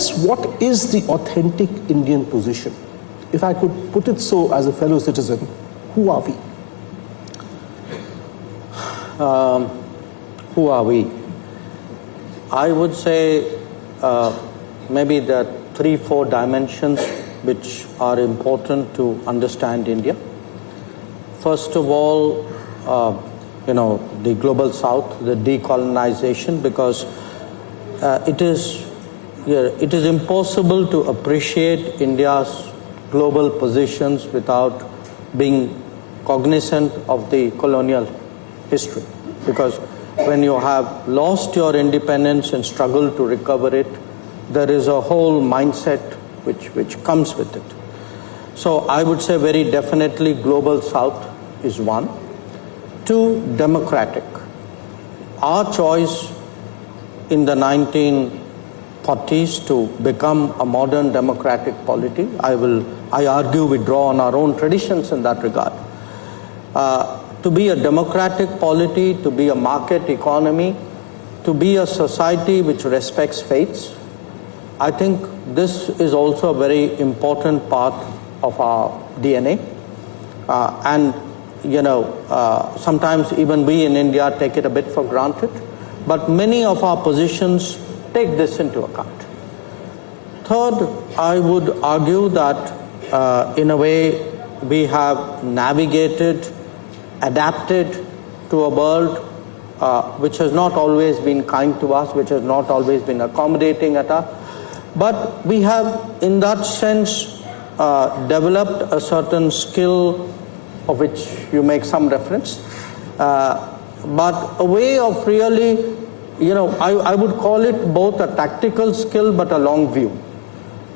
us what is the authentic Indian position? If I could put it so as a fellow citizen, who are we? Who are we? I would say maybe there are 3-4 dimensions which are important to understand India. First of all, the global south, the decolonization, because it is impossible to appreciate India's global positions without being cognizant of the colonial history. Because when you have lost your independence and struggle to recover it, there is a whole mindset which comes with it. So I would say very definitely global south is one. 2, democratic. Our choice in the 1940s to become a modern democratic polity, I argue we draw on our own traditions in that regard. To be a democratic polity, to be a market economy, to be a society which respects faiths, I think this is also a very important part of our DNA. Sometimes even we in India take it a bit for granted, but many of our positions take this into account. Third, I would argue that in a way we have navigated, adapted to a world which has not always been kind to us, which has not always been accommodating at us, but we have in that sense developed a certain skill of which you make some reference, but a way of really, I would call it both a tactical skill but a long view.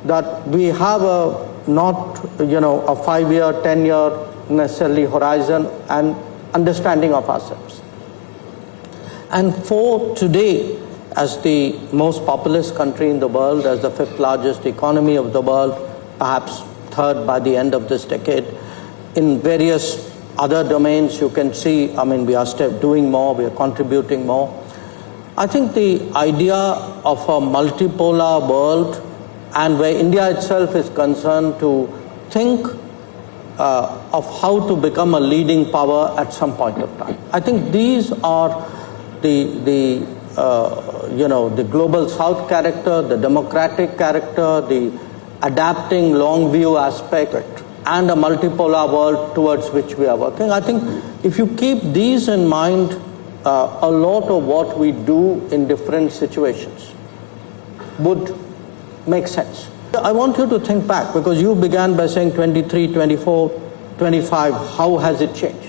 That we have not a 5-year, 10-year necessarily horizon and understanding of ourselves. And for today, as the most populous country in the world, as the 5th largest economy of the world, perhaps 3rd by the end of this decade, in various other domains you can see, we are still doing more, we are contributing more. I think the idea of a multipolar world, and where India itself is concerned, to think of how to become a leading power at some point of time. I think these are the global south character, the democratic character, the adapting long view aspect, and a multipolar world towards which we are working. I think if you keep these in mind, a lot of what we do in different situations would make sense. I want you to think back, because you began by saying 23, 24, 25, how has it changed?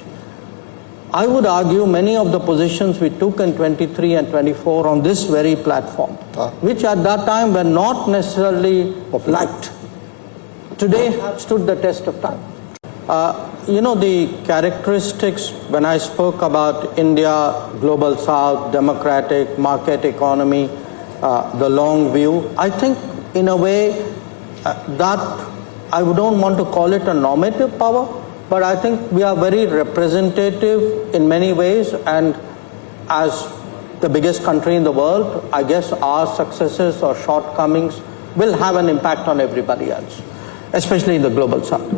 I would argue many of the positions we took in 23 and 24 on this very platform, which at that time were not necessarily liked, today have stood the test of time. The characteristics, when I spoke about India, global south, democratic, market economy, the long view, I think in a way that I don't want to call it a normative power, but I think we are very representative in many ways, and as the biggest country in the world, I guess our successes or shortcomings will have an impact on everybody else, especially in the global south.